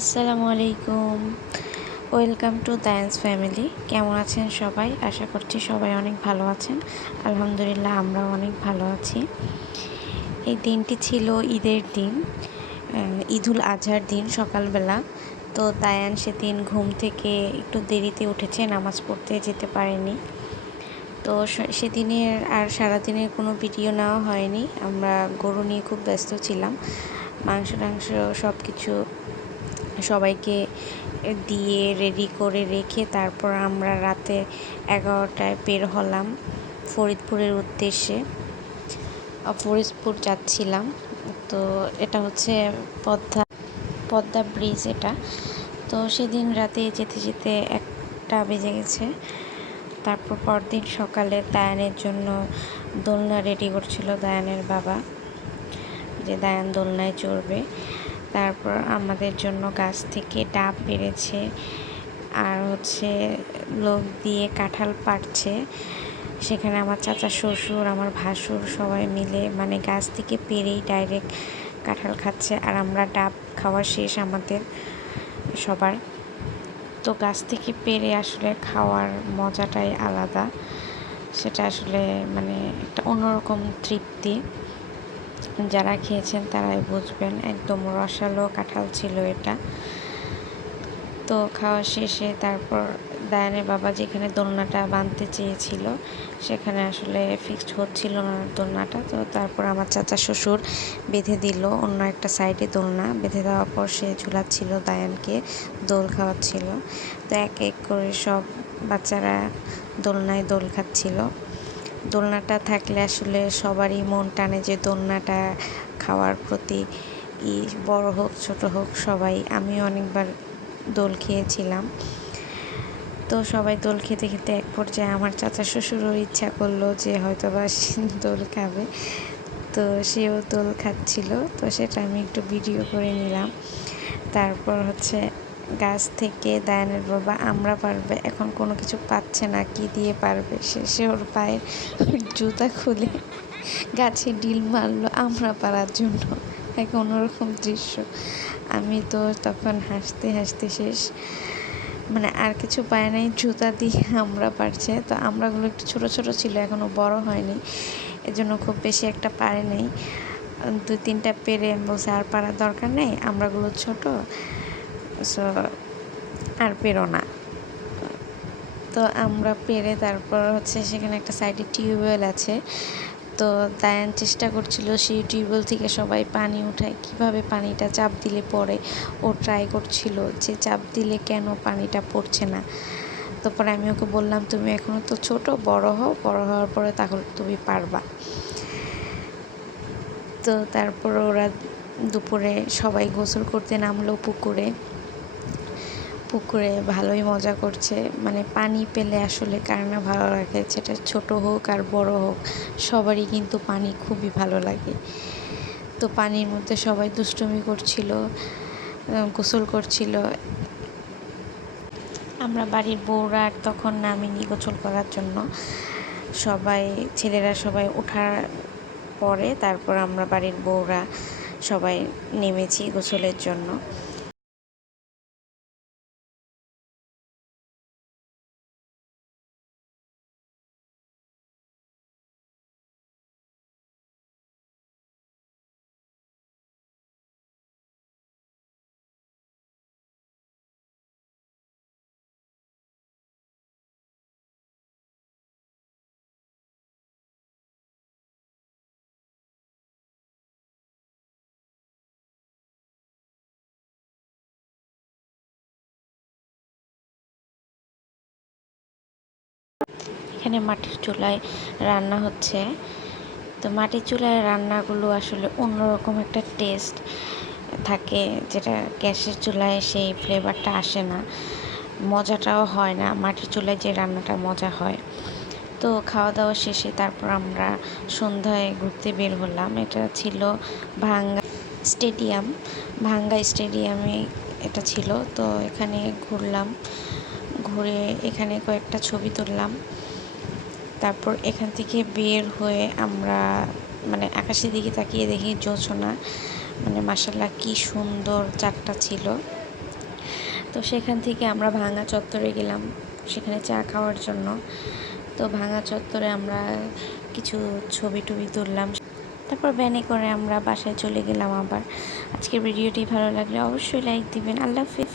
আসসালামু আলাইকুম। Welcome to দায়ান্স family কেমন আছেন সবাই? আশা করছি সবাই অনেক ভালো আছেন। আলহামদুলিল্লাহ আমরাও অনেক ভালো আছি। এই দিনটি ছিল ঈদের দিন ঈদুল আজহার দিন সকালবেলা। তো দায়ান সেদিন ঘুম থেকে একটু দেরিতে উঠেছে, নামাজ পড়তে যেতে পারেনি। তো সেদিনের আর সারাদিনের কোনো ভিডিও নেওয়া হয়নি। আমরা গরু নিয়ে খুব ব্যস্ত ছিলাম। মাংস টাংস সব কিছু সবাইকে দিয়ে রেডি করে রেখে তারপর আমরা রাতে এগারোটায় বের হলাম ফরিদপুরের উদ্দেশ্যে। ফরিদপুর যাচ্ছিলাম। তো এটা হচ্ছে পদ্মা পদ্মা ব্রিজ এটা। তো সেদিন রাতে যেতে যেতে একটা বেজে গেছে। তারপর পরদিন সকালে দায়ানের জন্য দোলনা রেডি করছিল দায়ানের বাবা, যে দায়ান দোলনায় চড়বে। তারপর আমাদের জন্য গাছ থেকে ডাব পেরেছে আর হচ্ছে লোক দিয়ে কাঁঠাল পাড়ছে। সেখানে আমার চাচা, শ্বশুর, আমার ভাসুর সবাই মিলে মানে গাছ থেকে পেরেই ডাইরেক্ট কাঁঠাল খাচ্ছে আর আমরা ডাব খাওয়া শেষ আমাদের সবার। তো গাছ থেকে পেরে আসলে খাওয়ার মজাটাই আলাদা। সেটা আসলে মানে একটা অন্যরকম তৃপ্তি। যারা খেয়েছেন তারাই বুঝবেন, একদম রসালো কাঁঠাল ছিল এটা। তো খাওয়া শেষে তারপর দায়ানের বাবা যেখানে দোলনাটা বাঁধতে চেয়েছিল, সেখানে আসলে ফিক্সড হচ্ছিল না দোলনাটা। তো তারপর আমার চাচা শ্বশুর বেঁধে দিল অন্য একটা সাইডে দোলনা। বেঁধে দেওয়ার পর সে ঝুলাচ্ছিল দায়ানকে, দোল খাওয়াচ্ছিল। তো এক এক করে সব বাচ্চারা দোলনায় দোল খাচ্ছিল। দোলনাটা থাকলে আসলে সবারই মন টানে যে দোলনাটা খাওয়ার প্রতি ই বড় হোক, ছোট হোক, সবাই। আমি অনেকবার দোল খেয়েছিলাম। তো সবাই দোল খেতে খেতে এক পর্যায়ে আমার চাচা শ্বশুরও ইচ্ছা করল যে হয়তো বা দোল খাবে। তো সেও দোল খাচ্ছিল। তো সেটা আমি একটু ভিডিও করে নিলাম। তারপর হচ্ছে গাছ থেকে দায়ানের বাবা, আমরা পারবে, এখন কোনো কিছু পাচ্ছে না, কি দিয়ে পারবে? শেষে ওর পায়ের জুতা খুলে গাছে ডিল মারলো, আমরা পারার জন্য। এক অন্যরকম দৃশ্য। আমি তো তখন হাসতে হাসতে শেষ মানে আর কিছু পায় নাই, জুতা দিয়ে আমরা পারছে। তো আমরাগুলো একটু ছোট ছোট ছিল এখনও বড় হয়নি, এজন্য খুব বেশি একটা পারে নেই। দু তিনটা পেরে বলছে, আর পারার দরকার নেই, আমরাগুলো ছোট। সো, আর পেরো না। তো আমরা পেরে তারপর হচ্ছে সেখানে একটা সাইডে টিউবওয়েল আছে। তো দায়ান চেষ্টা করছিল সেই টিউবওয়েল থেকে সবাই পানি উঠায়, কীভাবে পানিটা চাপ দিলে পড়ে ও ট্রাই করছিল যে চাপ দিলে কেন পানিটা পড়ছে না। তো পরে আমি ওকে বললাম, তুমি এখনও তো ছোট, বড় হও, বড় হওয়ার পরে তাহলে তুমি পারবা। তো তারপর ওরা দুপুরে সবাই গোসল করতে নামলো পুকুরে। পুকুরে ভালোই মজা করছে। মানে পানি পেলে আসলে কার না ভালো লাগে, সেটা ছোট হোক আর বড় হোক, সবারই কিন্তু পানি খুবই ভালো লাগে। তো পানির মধ্যে সবাই দুষ্টুমি করছিল গোসল করছিল। আমরা বাড়ির বউরা আর তখন নামিনি গোসল করার জন্য। সবাই, ছেলেরা সবাই ওঠার পরে তারপর আমরা বাড়ির বউরা সবাই নেমেছি গোসলের জন্য। এখানে মাটির চুলায় রান্না হচ্ছে। তো মাটির চুলায় রান্নাগুলো আসলে অন্যরকম একটা টেস্ট থাকে, যেটা গ্যাসের চুলায় সেই ফ্লেভারটা আসে না। মজাটাও হয় না, মাটির চুলায় যে রান্নাটা মজা হয়। তো খাওয়া দাওয়া শেষে তারপর আমরা সন্ধ্যায় ঘুরতে বের হলাম। এটা ছিল ভাঙ্গা স্টেডিয়াম। ভাঙ্গা স্টেডিয়ামে এটা ছিল। তো এখানে ঘুরলাম। ঘুরে এখানে কয়েকটা ছবি তুললাম। তারপর এখান থেকে বের হয়ে আমরা মানে আকাশের দিকে তাকিয়ে দেখি জোছনা। মানে মাসাল্লাহ কি সুন্দর চারটা ছিল। তো সেখান থেকে আমরা ভাঙা চত্বরে গেলাম, সেখানে চা খাওয়ার জন্য। তো ভাঙা চত্বরে আমরা কিছু ছবি টবি তুললাম। তারপর ভ্যানে করে আমরা বাসায় চলে গেলাম আবার। আজকের ভিডিওটি ভালো লাগলে অবশ্যই লাইক দিবেন। আল্লাহ হাফিজ।